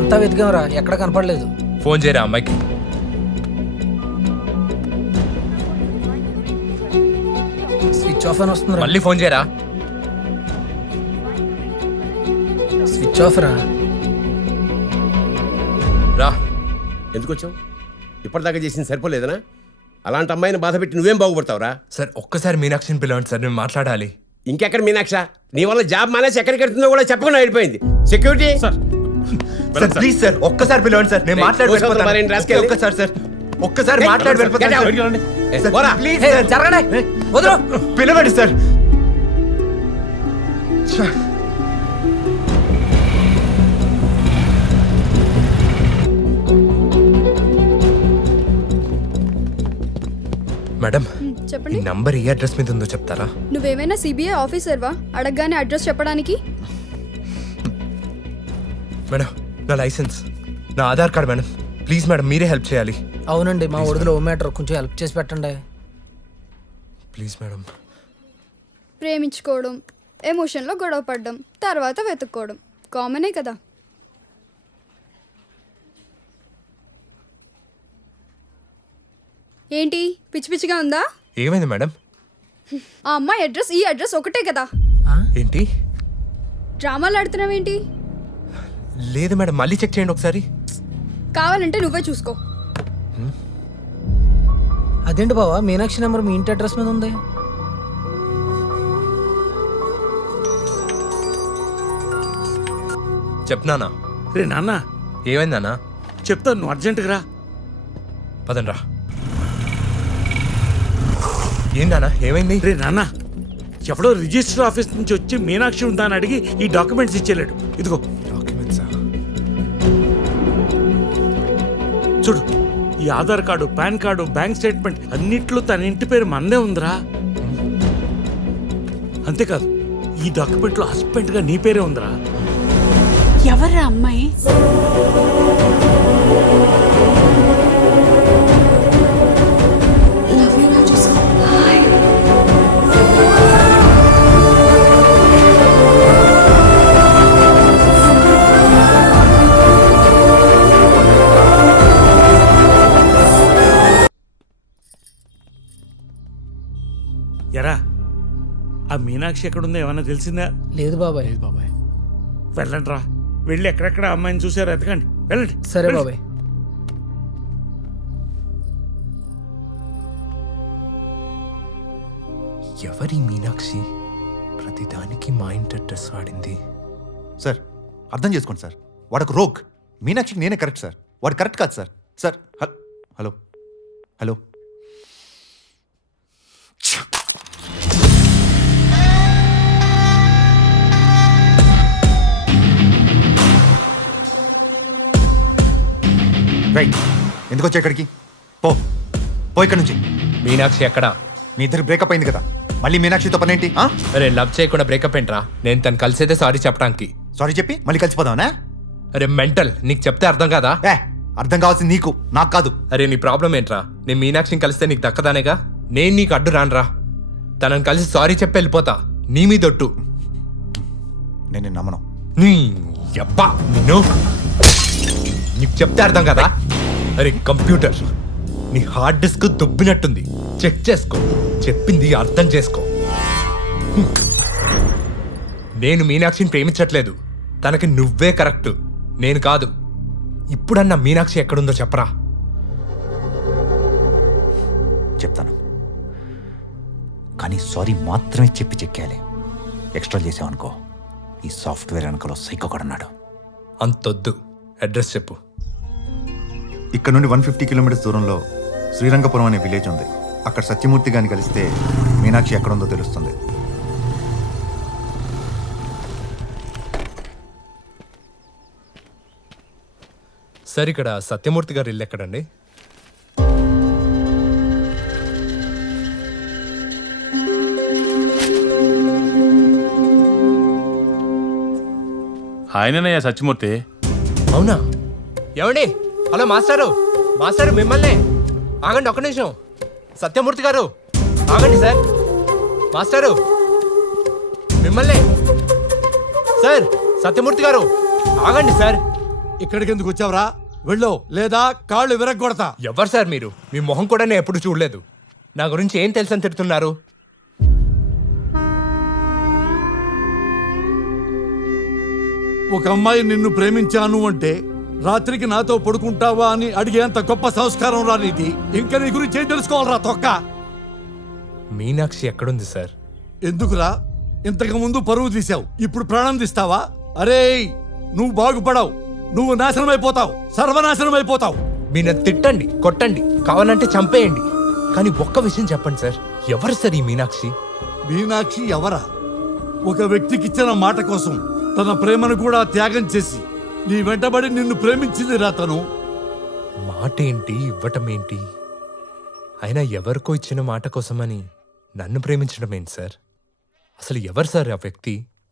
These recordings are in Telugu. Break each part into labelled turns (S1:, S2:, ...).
S1: అంతా వెతికాంరా, ఎక్కడ కనపడలేదు.
S2: ఫోన్ చేయరా అమ్మాయికి.
S1: స్విచ్ ఆఫ్ అని వస్తుంది.
S2: మళ్ళీ ఫోన్ చేయరా.
S1: స్విచ్ ఆఫ్ రా.
S2: రా.
S3: ఎందుకు వచ్చావు? ఇప్పటిదాకా చేసింది సరిపోలేదనా? అలాంటి అమ్మాయిని బాధ పెట్టి నువ్వేం బాగుపడతావురా?
S2: సార్ ఒక్కసారి మీనాక్షిని పిలవండి సార్, నేను మాట్లాడాలి.
S3: ఇంకెక్కడ మీనాక్ష? నీ వల్ల జాబ్ మానేసి ఎక్కడికి వెళ్తుందో కూడా చెప్పకుండా వెళ్ళిపోయింది. సెక్యూరిటీ
S2: సార్ ప్లీజ్ సార్ ఒక్కసారి పిలవండి సార్, నేను మాట్లాడి ఒక్కసారి సార్, ఒక్కసారి మాట్లాడి ప్లీజ్ సార్,
S1: జరగండి, వదరు.
S2: పిలవండి సార్. మేడం
S4: చెప్పండి.
S2: నంబర్ ఏ అడ్రస్ మీద ఉందో చెప్తారా?
S4: నువ్వేమైనా సిబిఐ ఆఫీసర్వా అడగగానే అడ్రస్ చెప్పడానికి?
S2: మేడం నా లైసెన్స్, నా Aadhaar card madam, please madam మీరే హెల్ప్ చేయాలి.
S1: అవునండి, మా ఒడిలో ఓ మ్యాటర్, కొంచెం హెల్ప్ చేసి పెట్టండి
S2: ప్లీజ్ మేడం.
S4: ప్రేమించుకోవడం, ఎమోషన్లో గొడవ పడడం, తర్వాత వెతుక్కోవడం కామనే కదా. ఏంటి పిచ్చి పిచ్చిగా ఉందా?
S2: ఏమైంది మేడం?
S4: ఆ అమ్మాయి అడ్రస్ ఈ అడ్రస్ ఒకటే కదా.
S2: ఏంటి
S4: డ్రామాలు ఆడుతున్నావేంటి?
S2: లేదు మేడం, మళ్ళీ చెక్ చేయండి ఒకసారి.
S4: కావాలంటే నువ్వే చూసుకో.
S1: అదేంటి బావా, మీనాక్షి నెంబర్ మీ ఇంటి అడ్రస్ మీద ఉంది.
S2: చెప్నానా?
S5: రే నాన్న,
S2: ఏమైందన్నా?
S5: చెప్తాను, నువ్వు అర్జెంటుగా రా.
S2: పదండ్రా. ఏంటన్నా ఏమైంది?
S5: రే నాన్న, ఎవడో రిజిస్టర్ ఆఫీస్ నుంచి వచ్చి మీనాక్షి ఉందా అని అడిగి ఈ డాక్యుమెంట్స్ ఇచ్చేలేడు. ఇదిగో
S2: డాక్యుమెంట్సా?
S5: చూడు, ఈ Aadhaar card, PAN card, bank statement అన్నిట్లో తన ఇంటి పేరు మందే ఉందిరా. అంతేకాదు, ఈ డాక్యుమెంట్లో హస్బెండ్గా నీ పేరే ఉందిరా.
S6: ఎవర్రా అమ్మాయి?
S5: ఎరా, ఆ మీనాక్షి ఎక్కడుందో ఏమన్నా తెలిసిందా?
S1: లేదు బాబాయ్.
S5: వెళ్ళండి రా, వెళ్ళి ఎక్కడెక్కడ అమ్మాయిని చూసారో ఎతకండి, వెళ్ళండి.
S1: సరే బాబాయ్.
S2: ఎవరి మీనాక్షి ప్రతిదానికి మా ఇంటి అడ్రస్ వాడింది?
S7: సార్ అర్థం చేసుకోండి సార్, వాడొక రోగ్. మీనాక్షికి నేనే కరెక్ట్ సార్, వాడు కరెక్ట్ కాదు sir. Sir hello hello. Right, ఎందుకు వచ్చా ఇక్కడికి? పో పో ఇక్కడి నుంచి.
S2: మీనాక్షి ఎక్కడా?
S7: మీ ఇద్దరు బ్రేకప్ అయింది కదా, మళ్ళీ మీనాక్షితో పనేంటి?
S2: అరే లవ్ చేయకుండా బ్రేకప్ ఏంట్రా? నేను తను కలిసేదే సారీ చెప్పడానికి.
S7: సారీ చెప్పి మళ్ళీ కలిసిపోదావనా?
S2: అరే మెంటల్, నీకు చెప్తే అర్థం కాదా?
S7: అర్థం కావాల్సింది నీకు, నాకు కాదు.
S2: అరే నీ ప్రాబ్లం ఏంట్రా? నేను మీనాక్షిని కలిస్తే నీకు దక్కదానేగా. నేను నీకు అడ్డు రానురా. తనని కలిసి సారీ చెప్పి వెళ్ళిపోతా, నీ మీదొట్టు.
S7: నేను నమ్మను.
S2: నీ అబ్బా నిన్ను, నీకు చెప్తే అర్థం కదా? అరే కంప్యూటర్, నీ హార్డ్ డిస్క్ దుబ్బినట్టుంది, చెక్ చేసుకో, చెప్పింది అర్థం చేసుకో. నేను మీనాక్షిని ప్రేమించట్లేదు, తనకి నువ్వే కరెక్ట్, నేను కాదు. ఇప్పుడన్నా మీనాక్షి ఎక్కడుందో చెప్పరా.
S7: చెప్తాను, కానీ సారీ మాత్రమే చెప్పి చెక్కేయాలి. ఎక్స్ట్రా చేసావనుకో, ఈ సాఫ్ట్వేర్ వెనకలో సైకో కూడా ఉన్నాడు.
S2: అంతొద్దు, అడ్రస్ చెప్పు.
S7: ఇక్కడ నుండి 150 కిలోమీటర్స్ దూరంలో శ్రీరంగపురం అనే విలేజ్ ఉంది. అక్కడ సత్యమూర్తి గారిని కలిస్తే మీనాక్షి ఎక్కడుందో తెలుస్తుంది.
S2: సార్ ఇక్కడ సత్యమూర్తి గారు ఇల్లు ఎక్కడండి?
S8: ఆయననయ్యా సత్యమూర్తి.
S2: అవునా? ఏమండి? హలో మాస్టారు, మాస్టారు మిమ్మల్నే. ఆగండి ఒక్క నిమిషం. సత్యమూర్తి గారు ఆగండి సార్. మాస్టారు మిమ్మల్నే. సార్ సత్యమూర్తి గారు ఆగండి సార్.
S8: ఇక్కడికి ఎందుకు వచ్చావురా? వెళ్ళు, లేదా కాళ్ళు విరగ్గొడతా.
S2: ఎవరు సార్ మీరు? మీ మొహం కూడా నేను ఎప్పుడు చూడలేదు. నా గురించి ఏం తెలుసని తిడుతున్నారు?
S8: ఒక అమ్మాయి నిన్ను ప్రేమించాను అంటే రాత్రికి నాతో పడుకుంటావా అని అడిగేంత గొప్ప సంస్కారం రా నీది. ఇంకా నీ గురించి ఏం తెలుసుకోవాలరా తొక్క?
S2: మీనాక్షి ఎక్కడుంది సార్?
S8: ఎందుకురా? ఇంతకు ముందు పరువు తీసావు, ఇప్పుడు ప్రాణం తీస్తావా? అరే, నువ్వు బాగుపడవు, నువ్వు నాశనం అయిపోతావు, సర్వనాశనం అయిపోతావు.
S2: మీరు తిట్టండి, కొట్టండి, కావాలంటే చంపేయండి, కానీ ఒక్క విషయం చెప్పండి సార్, ఎవరు సార్ ఈ మీనాక్షి?
S8: మీనాక్షి ఎవరా? ఒక వ్యక్తికిచ్చిన మాట కోసం తన ప్రేమను కూడా త్యాగం చేసి నీ వెంటబడి నిన్ను ప్రేమించింది రా తను.
S2: మాట ఏంటి, ఇవ్వటం ఏంటి? అయినా ఎవరికో ఇచ్చిన మాట కోసమని నన్ను ప్రేమించడం ఏంటి సార్? అసలు ఎవరు సార్ ఆ వ్యక్తి?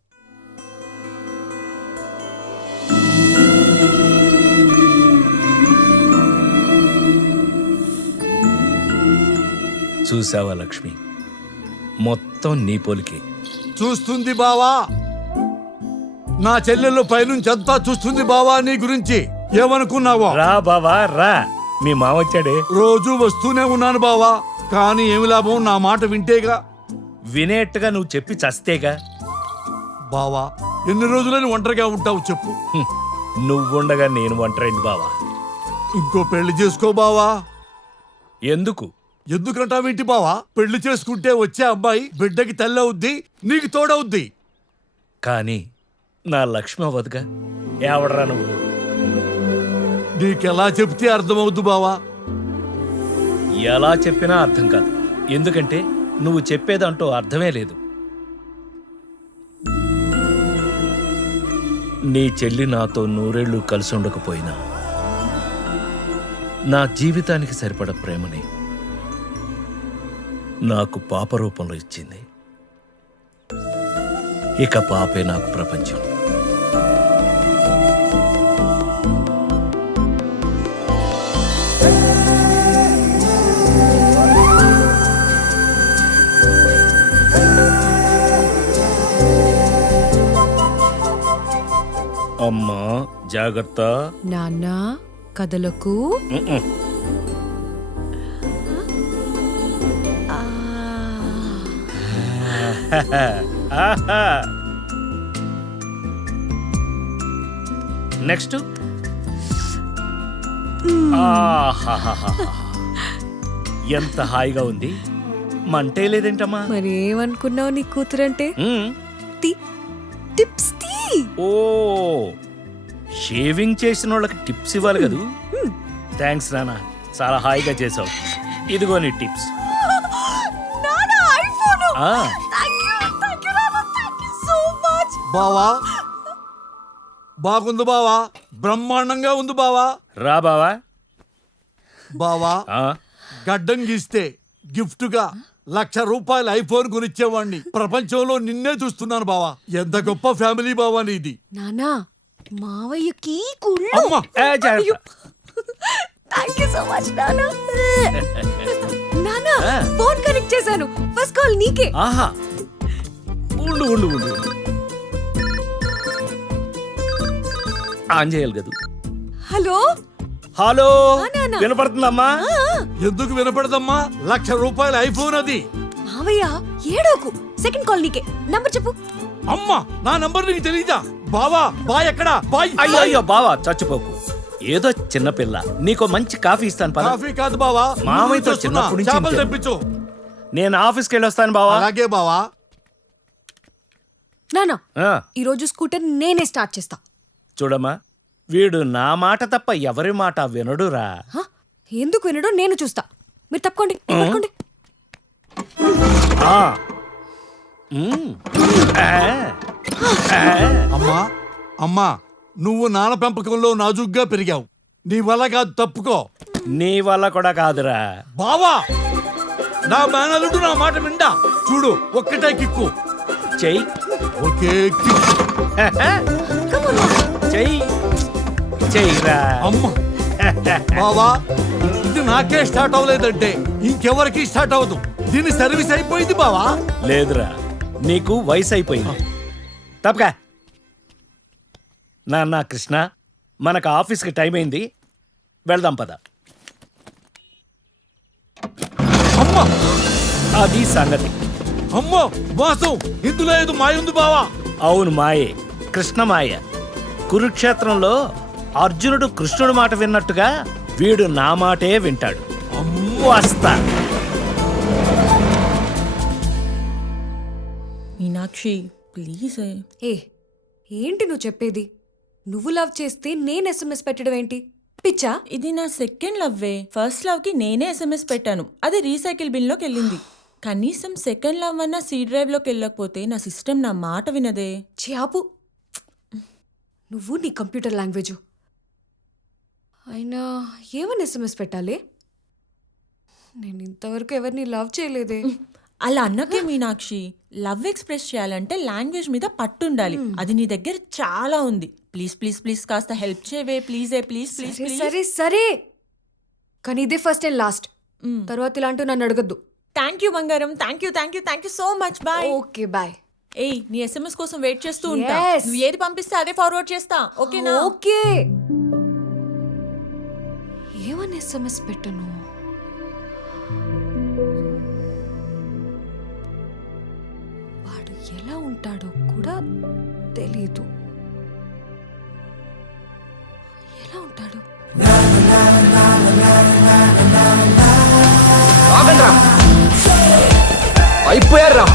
S9: చూసావా లక్ష్మి, మొత్తం నీ పోలికే.
S8: చూస్తుంది బావా, నా చెల్లెళ్ళు పైనుంచి అంతా చూస్తుంది బావా నీ గురించి. ఏమనుకున్నావో?
S9: రా బావా రా, మీ మామ వచ్చాడే.
S8: రోజు వస్తూనే ఉన్నాను బావా, కానీ ఏమి లాభం? నా మాట వింటేగా.
S9: వినేట్టుగా నువ్వు చెప్పి చస్తేగా.
S8: బావా, ఎన్ని రోజులని ఒంటరిగా ఉంటావు చెప్పు?
S9: నువ్వుండగా నేను ఒంటరైంది బావా.
S8: ఇంకో పెళ్లి చేసుకో బావా.
S9: ఎందుకు?
S8: ఎందుకంటావేంటి బావా? పెళ్లి చేసుకుంటే వచ్చే అబ్బాయి బిడ్డకి తల్లవుద్ది, నీకు తోడవుద్ది.
S9: కానీ నా లక్ష్మి అవ్వదుగా. ఎవడరా నువ్వు?
S8: నీకెలా చెప్తే అర్థమవుద్దు బావా?
S9: ఎలా చెప్పినా అర్థం కాదు, ఎందుకంటే నువ్వు చెప్పేదంటూ అర్థమే లేదు. నీ చెల్లి నాతో 100 ఏళ్ళు కలిసి ఉండకపోయినా నా జీవితానికి సరిపడ ప్రేమని నాకు పాప రూపంలో ఇచ్చింది. ఇక పాపే నాకు ప్రపంచం. అమ్మా జాగ్రత్త.
S6: నాన్న కదలకు. నెక్స్ట్. ఎంత హాయిగా ఉంది. మంటే లేదేంటమ్మా? మరి ఏమనుకున్నావు నీ కూతురంటే?
S9: మ్మ్.
S6: టిప్స్ తీ.
S9: ఓ, షేవింగ్ చేసిన వాళ్ళకి టిప్స్ ఇవ్వాలి కదూ. థ్యాంక్స్ నానా, చాలా హాయిగా చేసావు. ఇదిగో నీ టిప్స్. ఆ,
S8: బావా, బాగుంది బావా, బ్రహ్మాండంగా ఉంది బావా.
S9: రా బావా.
S8: బావా,
S9: ఆ,
S8: గడ్డం గీస్తే గిఫ్ట్గా ₹1,00,000 ఐఫోన్ కొనిచ్చేవాడిని. ప్రపంచంలో నిన్నే చూస్తున్నాను బావా. ఎంత గొప్ప ఫ్యామిలీ బావా నీది.
S6: నానా మావయ్యకి కుళ్ళు.
S8: అమ్మా,
S9: ఏ, జాగ్రత్త.
S6: థ్యాంక్ యూ సో మచ్ నానా. నానా ఫోన్ కనెక్ట్ చేశాను, ఫస్ట్ కాల్ నీకే.
S9: ఆహా, ఉండు ఉండు ఉండు ఉండు. ఆన్ చేయాలి కదా.
S6: హలో
S9: హలో,
S6: నాన్న.
S9: వినపడుతుందమ్మా?
S8: ఎందుకు వినపడదమ్మా? ₹1,00,000 ఐఫోన్ అది.
S6: మావయ్య ఏడోకు, సెకండ్ కాల్ నీకే. నంబర్ చెప్పు.
S8: అమ్మా, నా నంబర్ నీకు తెలీదా? బావా, బాయ్ ఎక్కడా? బాయ్.
S9: అయ్యో అయ్యో బావా, చచ్చిపోకు. ఏదో చిన్నపిల్ల, నీకో మంచి కాఫీ ఇస్తాను పద.
S8: కాఫీ కాదు బావా,
S9: మామయ్యతో
S8: నువ్వు
S9: చిన్నప్పటి నుంచి
S8: చేపలు
S9: ఇంతే.
S8: తెప్పించు.
S9: నేను ఆఫీస్కి వెళ్ళొస్తాను బావా.
S8: అలాగే బావా.
S6: నానా
S9: ఆ,
S6: ఈరోజు స్కూటర్ నేనే స్టార్ట్ చేస్తా.
S9: చూడమ్మా, వీడు నా మాట తప్ప ఎవరి మాట వినడురా.
S6: హ? ఎందుకు వినడో నేను చూస్తా. మీరు తప్పుకోండి, పట్టుకోండి.
S9: ఆ. మ్మ్. ఆ. ఆ.
S8: అమ్మా, అమ్మా, నువ్వు నాన్న పెంపకంలో నాజుగ్గా పెరిగావు. నీ వల్ల కాదు, తప్పుకో.
S9: నీ వల్ల కూడా కాదురా.
S8: బావా, నా మేనలుడు నా మాట విండా. చూడు, ఒక్కటే కిక్కు.
S9: చెయ్యి
S8: ఒకే కిక్కు.
S9: చెయ్యి చెయ్యిరా.
S8: అమ్మ, బావా, ఇది నాకే స్టార్ట్ అవ్వలేదంటే ఇంకెవరికి స్టార్ట్ అవ్వదు. దీని సర్వీస్ అయిపోయింది బావా.
S9: లేదురా, నీకు వయసు అయిపోయింది. తప్పకా. నాన్న కృష్ణ, మనకు ఆఫీస్కి టైం అయింది, వెళ్దాం పద.
S8: అమ్మా
S9: అది సంగతి.
S8: అమ్మో మోసం, ఇందులో ఏదో మాయ ఉంది బావా.
S9: అవును, మాయే, కృష్ణ మాయ. కురుక్షేత్రంలో అర్జునుడు కృష్ణుడి మాట విన్నట్టుగా వీడు నా మాటే వింటాడు. వస్తా.
S10: మీనాక్షి ప్లీజ్.
S11: ఏ ఏంటి నువ్వు చెప్పేది? నువ్వు లవ్ చేస్తే నేను ఎస్ఎంఎస్ పెట్టడం ఏంటి? పిచ్చా?
S10: ఇది నా సెకండ్ లవ్వే. ఫస్ట్ లవ్ కి నేనే ఎస్ఎంఎస్ పెట్టాను, అది రీసైకిల్ బిన్ లోకి వెళ్ళింది. కనీసం సెకండ్ లవ్ అన్న సి డ్రైవ్ లోకి వెళ్ళకపోతే నా సిస్టమ్ నా మాట వినదే.
S11: చేపు నువ్వు నీ కంప్యూటర్ లాంగ్వేజ్. అయినా ఏమని ఎస్ఎంఎస్ పెట్టాలి? నేను ఇంతవరకు ఎవరిని లవ్ చేయలేదే.
S10: అలా అన్నకే మీనాక్షి, లవ్ ఎక్స్ప్రెస్ చేయాలంటే లాంగ్వేజ్ మీద పట్టుండాలి. అది నీ దగ్గర చాలా ఉంది. ప్లీజ్ ప్లీజ్ ప్లీజ్ కాస్త హెల్ప్ చేయవే ప్లీజే. ప్లీజ్ ప్లీజ్
S11: సరే
S10: ప్లీజ్.
S11: సరే సరే, కానీ ఇదే ఫస్ట్ అండ్ లాస్ట్. తర్వాత ఇలాంటివి నన్ను అడగద్దు.
S10: థ్యాంక్ యూ బంగారం. Thank you thank you thank you so much. Bye.
S11: Okay bye.
S10: ఏయ్, నీ ఎస్ఎంఎస్ కోసం వెయిట్ చేస్తూ ఉంటా.
S11: Yes.
S10: నువ్వు ఏది పంపిస్తే అదే ఫార్వర్డ్ చేస్తా. ఓకేనా?
S11: ఓకే. ఏమని ఎస్ఎంఎస్ పెట్టను? వాడు ఎలా ఉంటాడో కూడా తెలీదు. ఎలా ఉంటాడు?
S2: అయిపోయారా?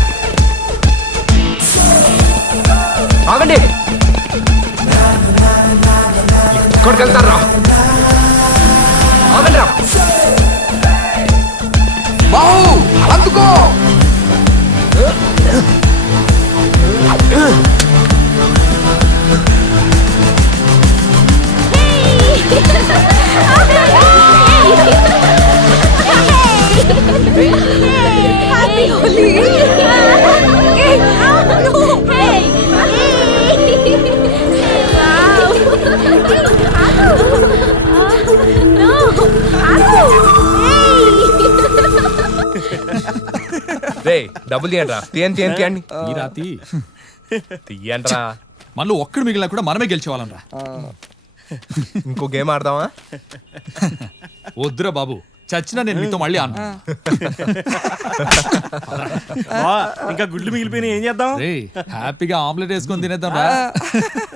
S2: ఆగండి, ఎక్కడికి వెళ్తారా? ఆగండి రా బావు, అందుకో. రే డబ్బులు తీయండి రా. తీయండి తీయండి రా.
S8: మళ్ళీ ఒక్కడు మిగిలిన కూడా మనమే గెలిచేవాళ్ళంరా.
S2: ఇంకో గేమ్ ఆడదామా?
S8: వద్దురా బాబు, చచ్చినా నేను మీతో మళ్ళీ అన్నా.
S6: ఇంకా గుడ్లు మిగిలిపోయినా ఏం చేద్దాం?
S8: హ్యాపీగా ఆమ్లెట్ వేసుకొని తినేద్దాం రా.